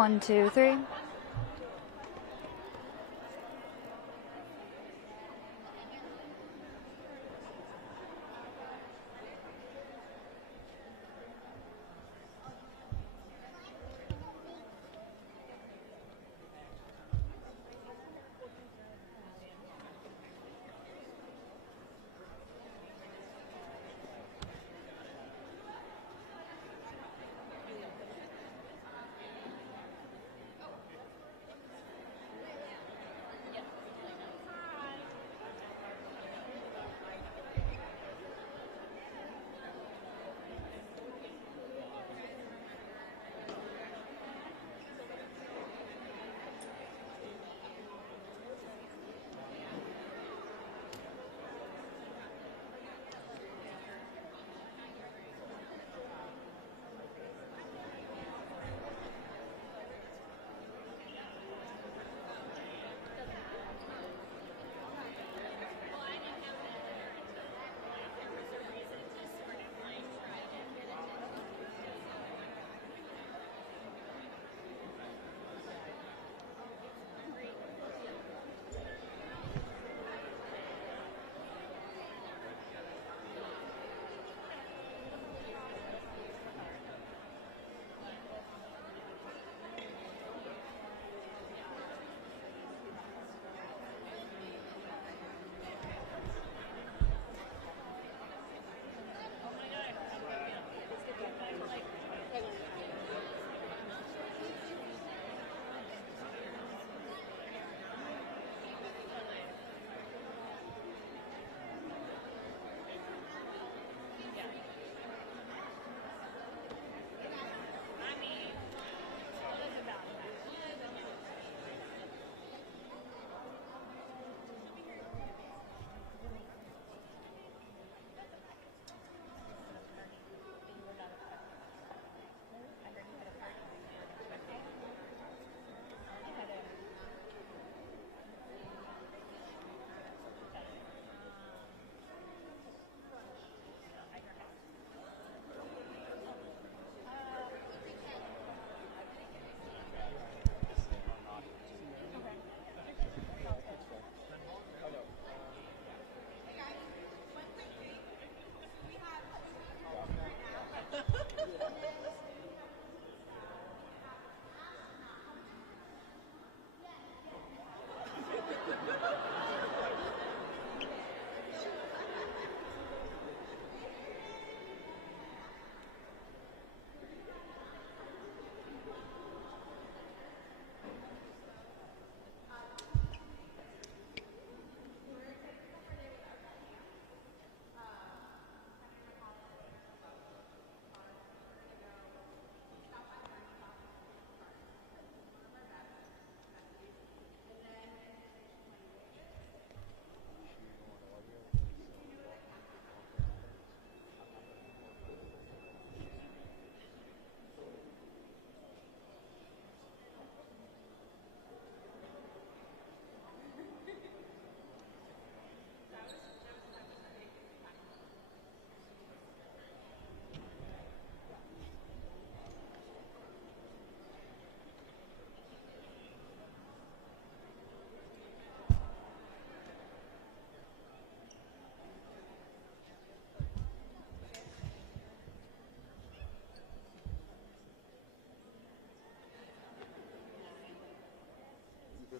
1, 2, 3.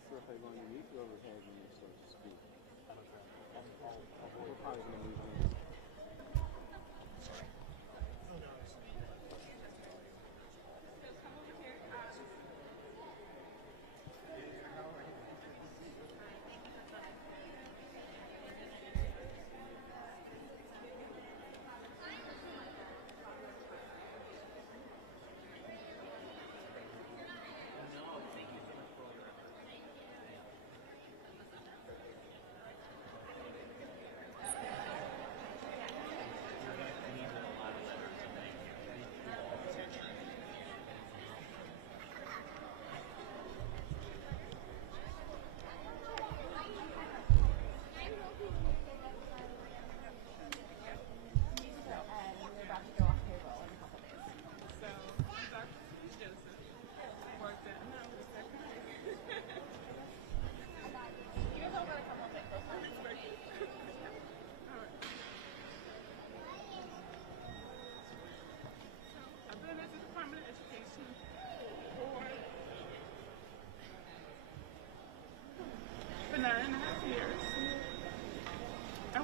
Sure how long you meet whoever's having you start to speak. We're probably going to move on.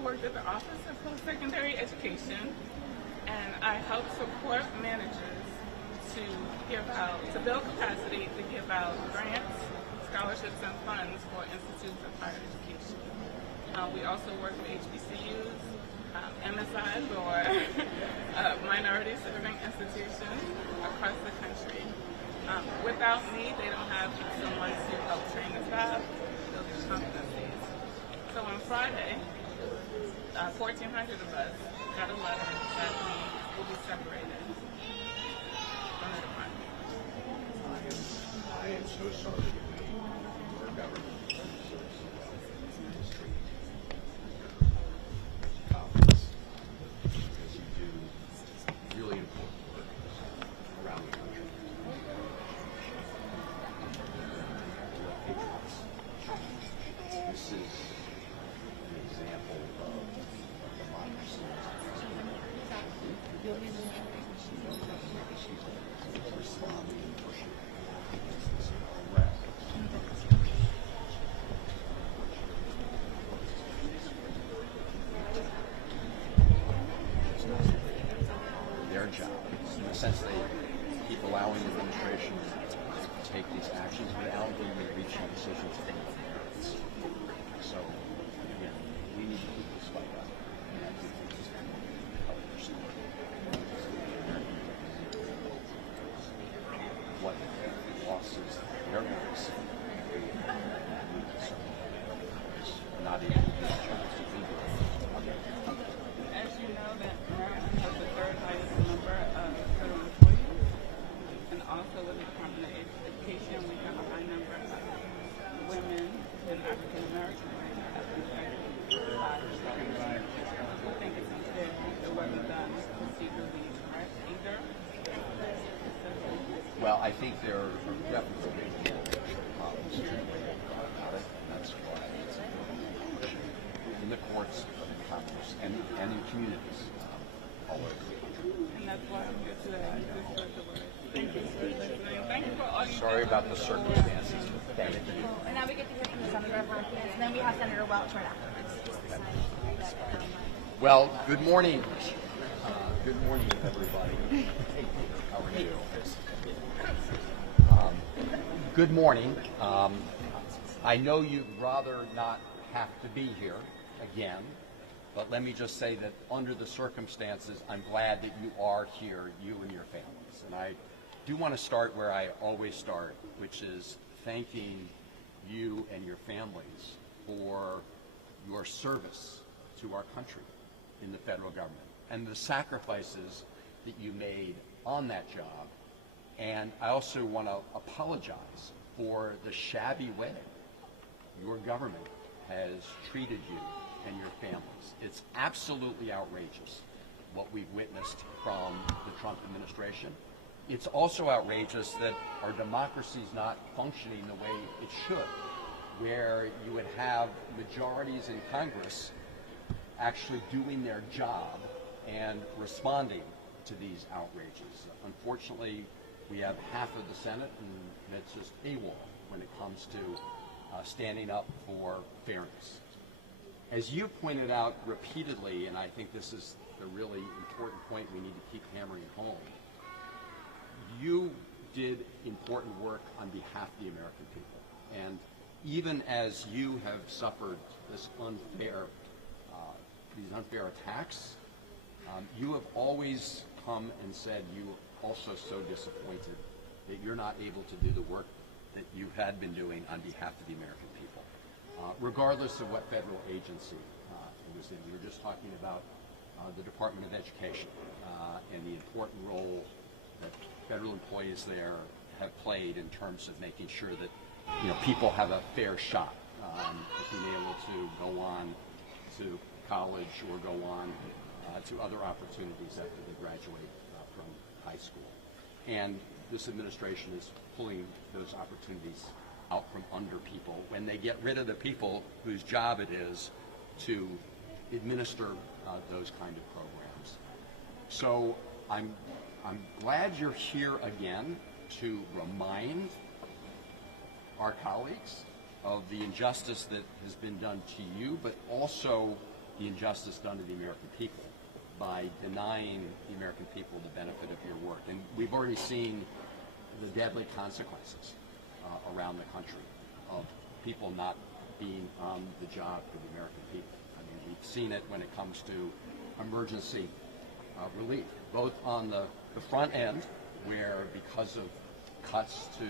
worked at the Office of Post-Secondary Education, and I help support managers to build capacity to give out grants, scholarships, and funds for institutes of higher education. We also work with HBCUs, MSIs, or minority serving institutions across the country. Without me, they don't have someone to help train the staff, build their competencies. So on Friday, 1,400 of us got a letter that we will be separated from the department. I am so sorry to be your government. Confidence, because you do really important work around the country. This is an example of democracy. Responding and pushing against this threat. Their job, in the sense they keep allowing the administration to take these actions without even reaching decisions on the merits. So, again, we need to keep this fight up. And I do think this will help restore what losses they're going to see. Not able to do the jobs that we do. As you know, that Maryland has the third highest number of federal employees, and also with the Department of Education, we have a high number of women and African American women as compared to I think it's unfair. It wasn't done procedurally correct either. Well, I think there are definitely problems about it. That's why it's in the courts, in Congress, and in communities all over the country. And that's why I'm here today. Thank you for listening. Thank you for all you do. Sorry about the circumstances. Thank you. And now we get to hear from the Senator of Northeast, and then we have Senator Welch right afterwards. Well, good morning. Good morning, everybody. How are you? Good morning. I know you'd rather not have to be here again, but let me just say that under the circumstances, I'm glad that you are here, you and your families. And I do want to start where I always start, which is thanking you and your families for your service to our country in the federal government and the sacrifices that you made on that job. And I also want to apologize for the shabby way your government has treated you and your families. It's absolutely outrageous what we've witnessed from the Trump administration. It's also outrageous that our democracy is not functioning the way it should, where you would have majorities in Congress actually doing their job and responding to these outrages. Unfortunately, we have half of the Senate, and it's just AWOL when it comes to standing up for fairness. As you pointed out repeatedly, and I think this is the really important point we need to keep hammering home, you did important work on behalf of the American people. And even as you have suffered this these unfair attacks, you have always come and said you are also so disappointed that you're not able to do the work that you had been doing on behalf of the American people, regardless of what federal agency it was in. We were just talking about the Department of Education and the important role that federal employees there have played in terms of making sure that people have a fair shot at being able to go on to college or go on to other opportunities after they graduate from high school. And this administration is pulling those opportunities out from under people when they get rid of the people whose job it is to administer those kind of programs. So I'm glad you're here again to remind our colleagues of the injustice that has been done to you, but also the injustice done to the American people by denying the American people the benefit of your work. And we've already seen the deadly consequences around the country of people not being on the job for the American people. I mean, we've seen it when it comes to emergency relief, both on the front end, where because of cuts to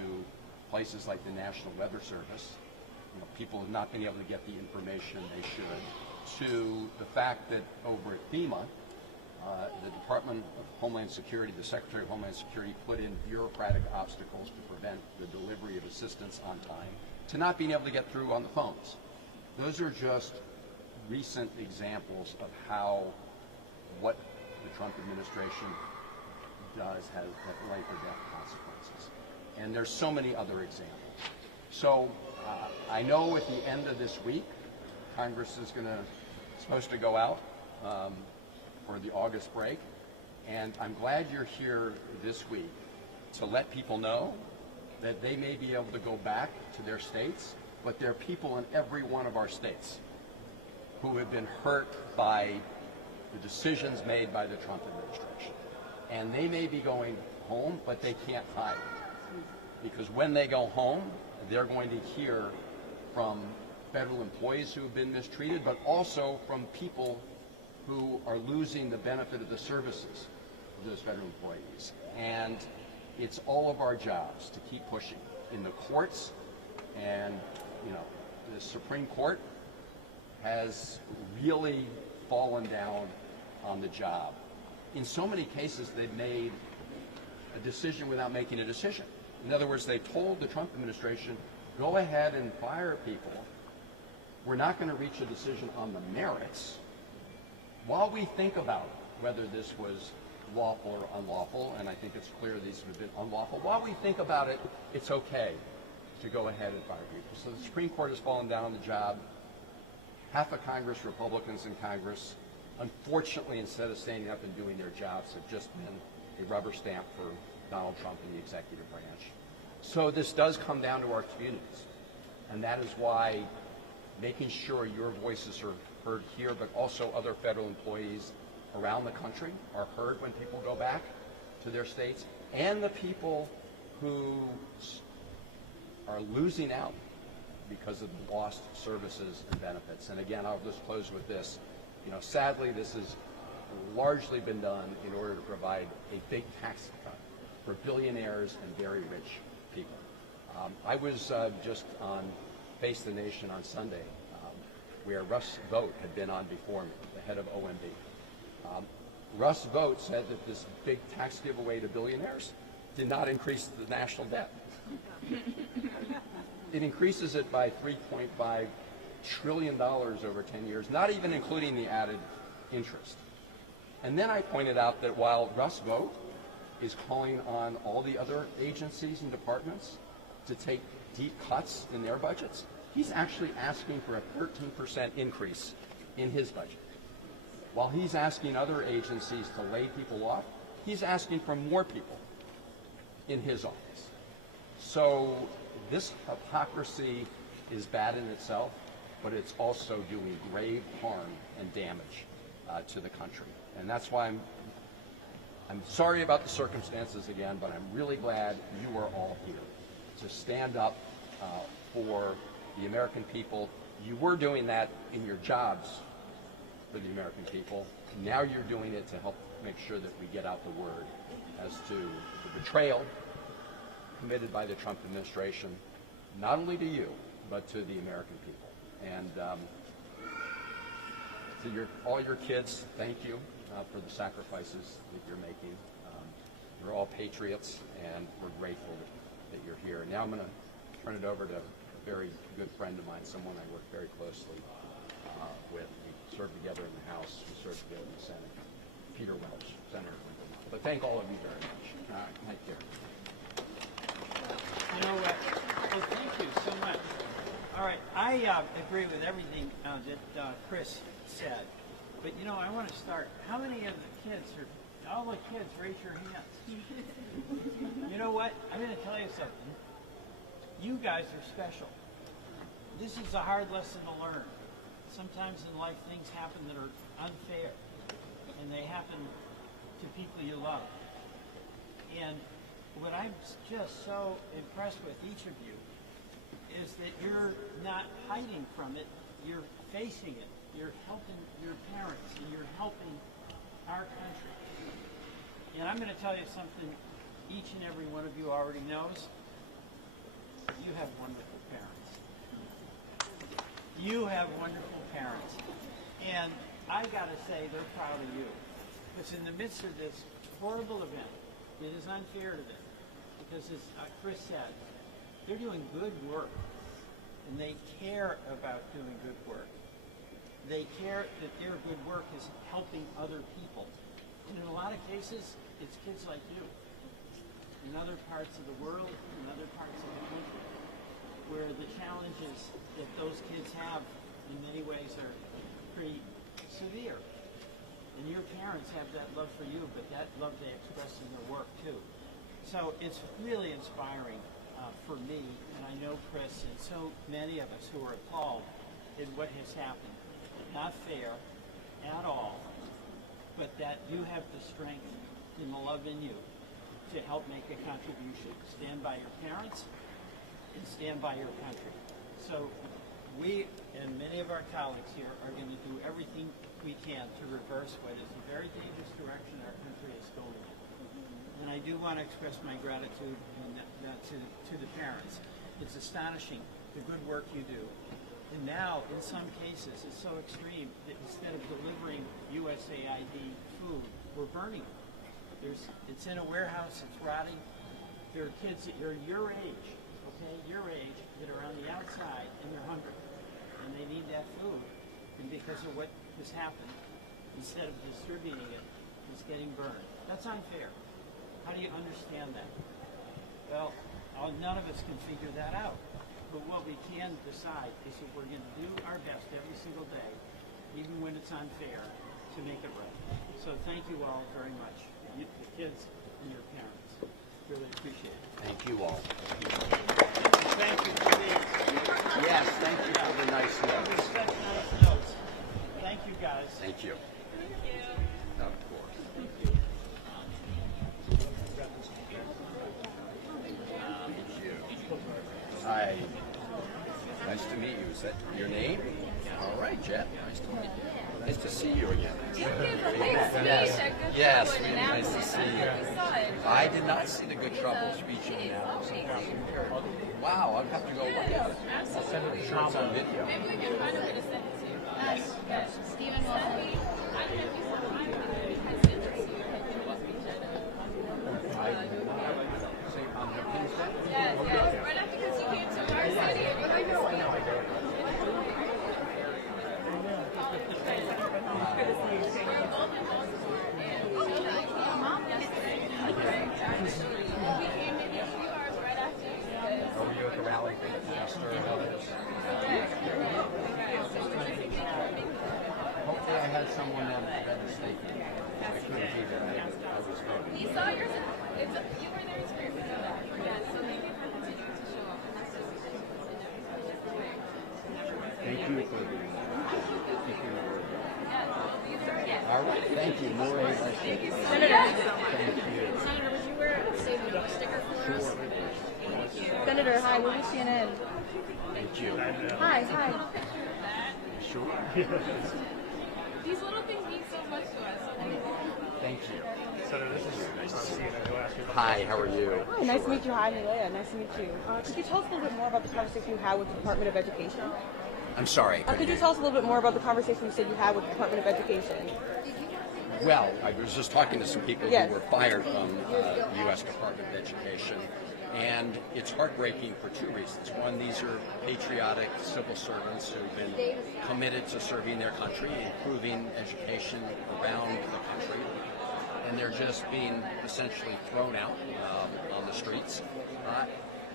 places like the National Weather Service, people have not been able to get the information they should, to the fact that over at FEMA, the Department of Homeland Security, the Secretary of Homeland Security put in bureaucratic obstacles to prevent the delivery of assistance on time, to not being able to get through on the phones. Those are just recent examples of how what the Trump administration does has life or death consequences. And there's so many other examples. So I know at the end of this week, Congress is supposed to go out for the August break, and I'm glad you're here this week to let people know that they may be able to go back to their states, but there are people in every one of our states who have been hurt by the decisions made by the Trump administration. And they may be going home, but they can't hide. Because when they go home, they're going to hear from federal employees who have been mistreated, but also from people who are losing the benefit of the services of those federal employees. And it's all of our jobs to keep pushing in the courts, and the Supreme Court has really fallen down on the job. In so many cases, they've made a decision without making a decision. In other words, they told the Trump administration, go ahead and fire people. We're not going to reach a decision on the merits while we think about whether this was lawful or unlawful, and I think it's clear these have been unlawful. While we think about it, it's okay to go ahead and fire people. So the Supreme Court has fallen down on the job. Half of Congress, Republicans in Congress, unfortunately, instead of standing up and doing their jobs, have just been a rubber stamp for Donald Trump and the executive branch. So this does come down to our communities, and that is why making sure your voices are heard here, but also other federal employees around the country are heard when people go back to their states, and the people who are losing out because of the lost services and benefits. And again, I'll just close with this. Sadly, this has largely been done in order to provide a big tax cut for billionaires and very rich people. I was just on Face the Nation on Sunday, where Russ Vought had been on before me, the head of OMB. Russ Vought said that this big tax giveaway to billionaires did not increase the national debt. It increases it by $3.5 trillion over 10 years, not even including the added interest. And then I pointed out that while Russ Vought is calling on all the other agencies and departments to take deep cuts in their budgets, he's actually asking for a 13% increase in his budget. While he's asking other agencies to lay people off, he's asking for more people in his office. So this hypocrisy is bad in itself, but it's also doing grave harm and damage to the country. And that's why I'm sorry about the circumstances again, but I'm really glad you are all here to stand up for the American people. You were doing that in your jobs for the American people. Now you're doing it to help make sure that we get out the word as to the betrayal committed by the Trump administration, not only to you, but to the American people. And to all your kids, thank you for the sacrifices that you're making. You're all patriots, and we're grateful that you're here. Now I'm going to turn it over to a very good friend of mine, someone I work very closely with. We served together in the House, we served together in the Senate, Peter Welch, Senator from Vermont. But thank all of you very much. Thank you. Well, thank you so much. All right, I agree with everything that Chris said. But, I want to start. How many of the kids all the kids, raise your hands. You know what? I'm going to tell you something. You guys are special. This is a hard lesson to learn. sometimes in life things happen that are unfair, and they happen to people you love. And what I'm just so impressed with each of you is that you're not hiding from it, you're facing it. You're helping your parents, and you're helping our country. And I'm going to tell you something each and every one of you already knows. You have wonderful parents. You have wonderful parents. And I got to say, they're proud of you. Because in the midst of this horrible event, it is unfair to them. Because as Chris said, they're doing good work. And they care about doing good work. They care that their good work is helping other people. And in a lot of cases, it's kids like you. In other parts of the world, in other parts of the country, where the challenges that those kids have in many ways are pretty severe. And your parents have that love for you, but that love they express in their work too. So it's really inspiring for me, and I know Chris and so many of us who are appalled at what has happened. Not fair at all, but that you have the strength and the love in you to help make a contribution. Stand by your parents and stand by your country. So we and many of our colleagues here are going to do everything we can to reverse what is a very dangerous direction our country is going in. And I do want to express my gratitude to the parents. It's astonishing the good work you do. And now, in some cases, it's so extreme that instead of delivering USAID food, we're burning it. It's in a warehouse, it's rotting. There are kids that are your age, that are on the outside, and they're hungry. And they need that food. And because of what has happened, instead of distributing it, it's getting burned. That's unfair. How do you understand that? Well, none of us can figure that out. But what we can decide is that we're going to do our best every single day, even when it's unfair, to make it right. So thank you all very much, the kids and your parents. Really appreciate it. Thank you all. Thank you for these. Yes, thank you for the nice notes. Such nice notes. Thank you, guys. Thank you. Of course. Hi. Nice to meet you. Is that your name? All right, Jet. Nice to meet you. Nice to see you again. Yes, nice to see you. I did not see the Good Trouble speech in that. Wow, I'll have to go look at it. I'll send it to Sean on video. Maybe we can find a way to send it to you. Yes. Stephen will. I don't know if you saw mine, but it has interest you. Yes, right after because you came to our city and you had to speak. We're both in Baltimore and we came yesterday. We came maybe a few hours right after you guys. Were you at the rally for Bethesda and others? Hopefully I had someone that was thinking. I couldn't be there. I was hoping. We saw yours. You were there in spirit. We know that. Yeah, so thank you for continuing to show up. And that's just Thank you for keeping your word. yeah, we'll be there again. All right, thank you. More thank you. Senator, Thank you. Senator, would you wear a Save Noah sticker for us? Senator, hi, we're with CNN. Thank you. Hi. Sure. These little things mean so much to us. So thank you. Thank you. Senator, this is nice to see you. Hi, how are you? Hi, nice to meet you. Hi, Milea. Nice to meet you. Could you tell us a little bit more about the conversation you had with the Department of Education? I'm sorry. Could you tell us a little bit more about the conversation you said you had with the Department of Education? Well, I was just talking to some people Yes. who were fired from the U.S. Department of Education, and it's heartbreaking for two reasons. One, these are patriotic civil servants who've been committed to serving their country, improving education around the country, and they're just being essentially thrown out on the streets.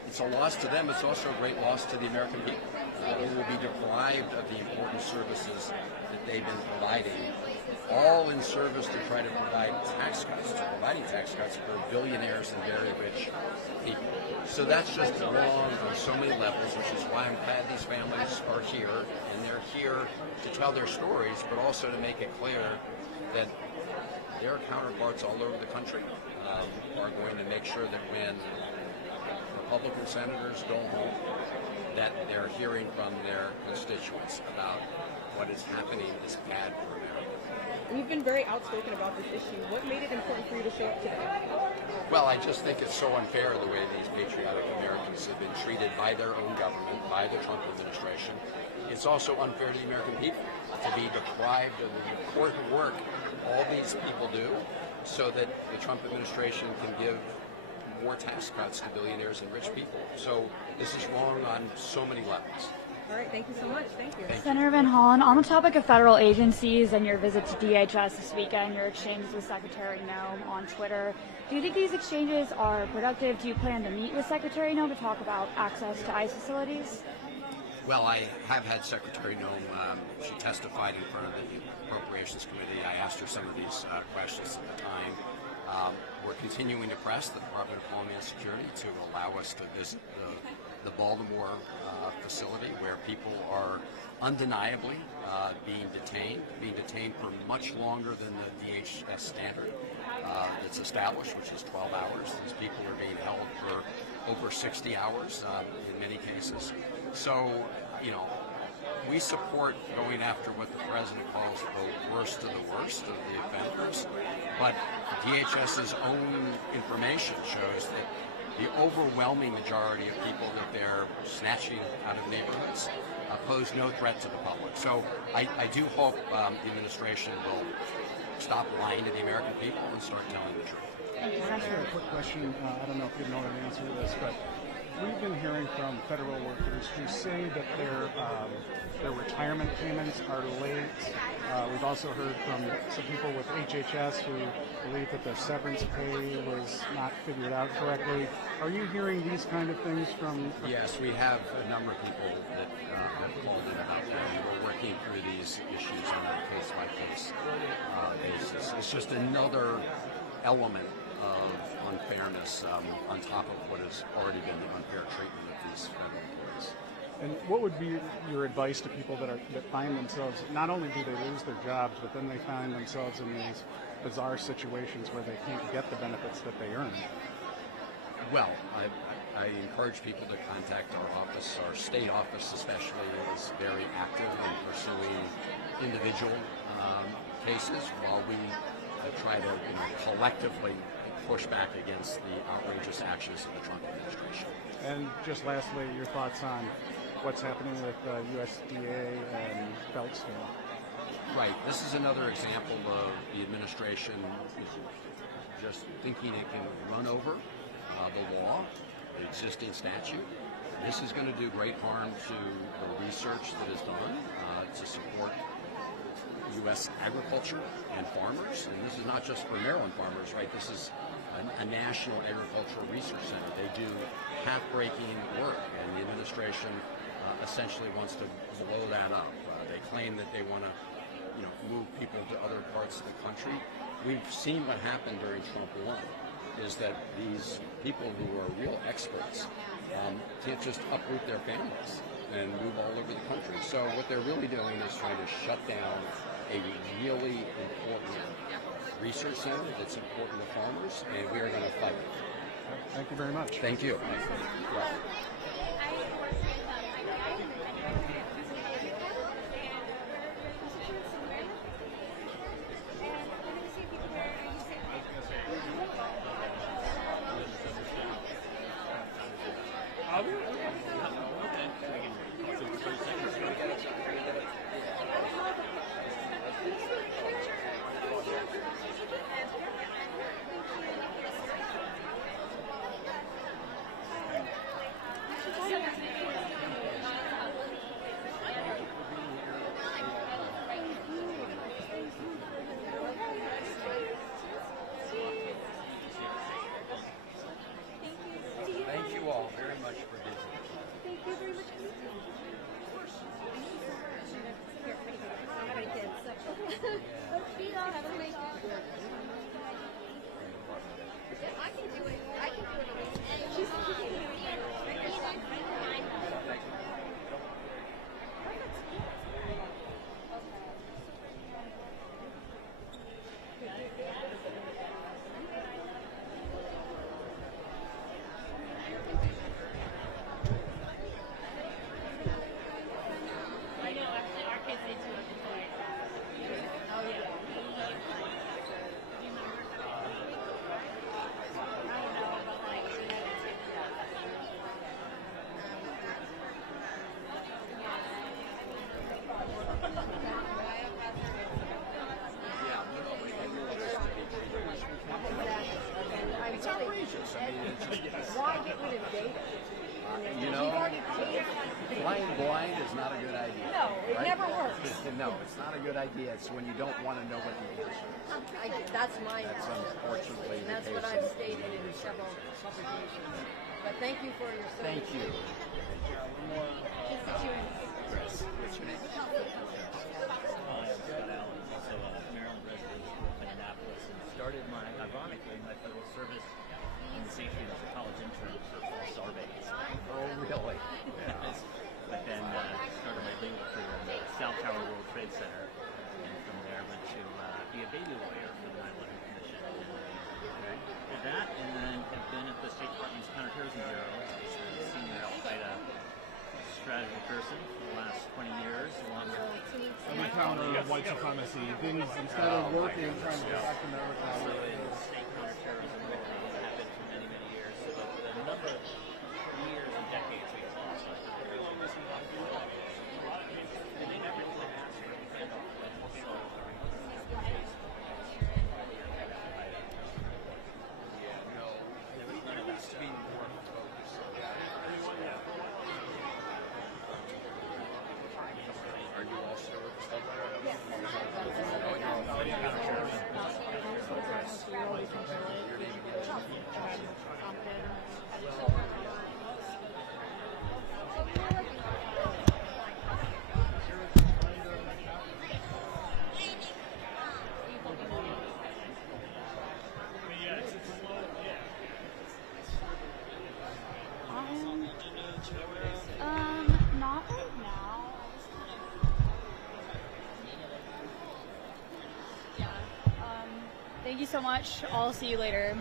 It's a loss to them. It's also a great loss to the American people, who will be deprived of the important services that they've been providing, all in service to try to provide tax cuts, providing tax cuts for billionaires and very rich people. So that's just wrong on so many levels, which is why I'm glad these families are here, and they're here to tell their stories, but also to make it clear that their counterparts all over the country are going to make sure that when Republican senators go home, that they're hearing from their constituents about what is happening is bad for America. You've been very outspoken about this issue. What made it important for you to show up today? Well, I just think it's so unfair the way these patriotic Americans have been treated by their own government, by the Trump administration. It's also unfair to the American people to be deprived of the important work all these people do so that the Trump administration can give more tax cuts to billionaires and rich people. So this is wrong on so many levels. All right, thank you so much. Thank you. Senator Van Hollen, on the topic of federal agencies and your visit to DHS this weekend, your exchanges with Secretary Noem on Twitter, do you think these exchanges are productive? Do you plan to meet with Secretary Noem to talk about access to ICE facilities? Well, I have had Secretary Noem. She testified in front of the Appropriations Committee. I asked her some of these questions at the time. We're continuing to press the Department of Homeland Security to allow us to visit the Baltimore facility where people are undeniably being detained for much longer than the DHS standard that's established, which is 12 hours. These people are being held for over 60 hours in many cases. So, you know, we support going after what the president calls the worst of the worst of the offenders, but DHS's own information shows that the overwhelming majority of people that they're snatching out of neighborhoods pose no threat to the public. So I do hope the administration will stop lying to the American people and start telling the truth. I have a quick question. I don't know if you know the answer to this, but we've been hearing from federal workers who say that their retirement payments are late. We've also heard from some people with HHS who believe that their severance pay was not figured out correctly. Are you hearing these kind of things from? Yes, we have a number of people that have called in about that. We're working through these issues on a case-by-case basis. It's just another element of unfairness on top of what has already been the unfair treatment of these federal employees. And what would be your advice to people that find themselves, not only do they lose their jobs, but then they find themselves in these bizarre situations where they can't get the benefits that they earn? Well, I encourage people to contact our office. Our state office especially is very active in pursuing individual cases while we try to collectively push back against the outrageous actions of the Trump administration. And just lastly, your thoughts on what's happening with USDA and Beltsville? Right. This is another example of the administration just thinking it can run over the law, the existing statute. This is going to do great harm to the research that is done to support U.S. agriculture and farmers. And this is not just for Maryland farmers, right? This is a national agricultural research center. They do half-breaking work, and the administration essentially wants to blow that up. They claim that they want to, move people to other parts of the country. We've seen what happened during Trump 1, is that these people who are real experts can't just uproot their families and move all over the country. So what they're really doing is trying to shut down a really important research center that's important to farmers, and we are going to fight it. Thank you very much. Thank you. creative. You know, flying blind is not a good idea. No, it right? never works. No, it's not a good idea. It's when you don't want to know what the answer is. That's my That's analysis. unfortunately And the that's case. what I've stated in several publications. But thank you for your service. Thank you. Constituents. What's your name? Scott Allen, also a Maryland resident, grew up in Annapolis, and started ironically, my federal service in the station as a college intern for Sarbanes. Oh, really? Yeah. But then started my legal career in the South Tower World Trade Center, and from there went to be a baby lawyer for the 9/11 Commission. Did that, and then have been at the State Department's Counterterrorism Bureau as a senior Al-Qaeda strategy person for the last 20 years, along with We counter white supremacy. Things instead of working, trying to protect America. state counterterrorism role that happened for many, many years. So for a number of years and decades, we've lost and they never really asked for any handoff. Are you also Not right now. Thank you so much. I'll see you later.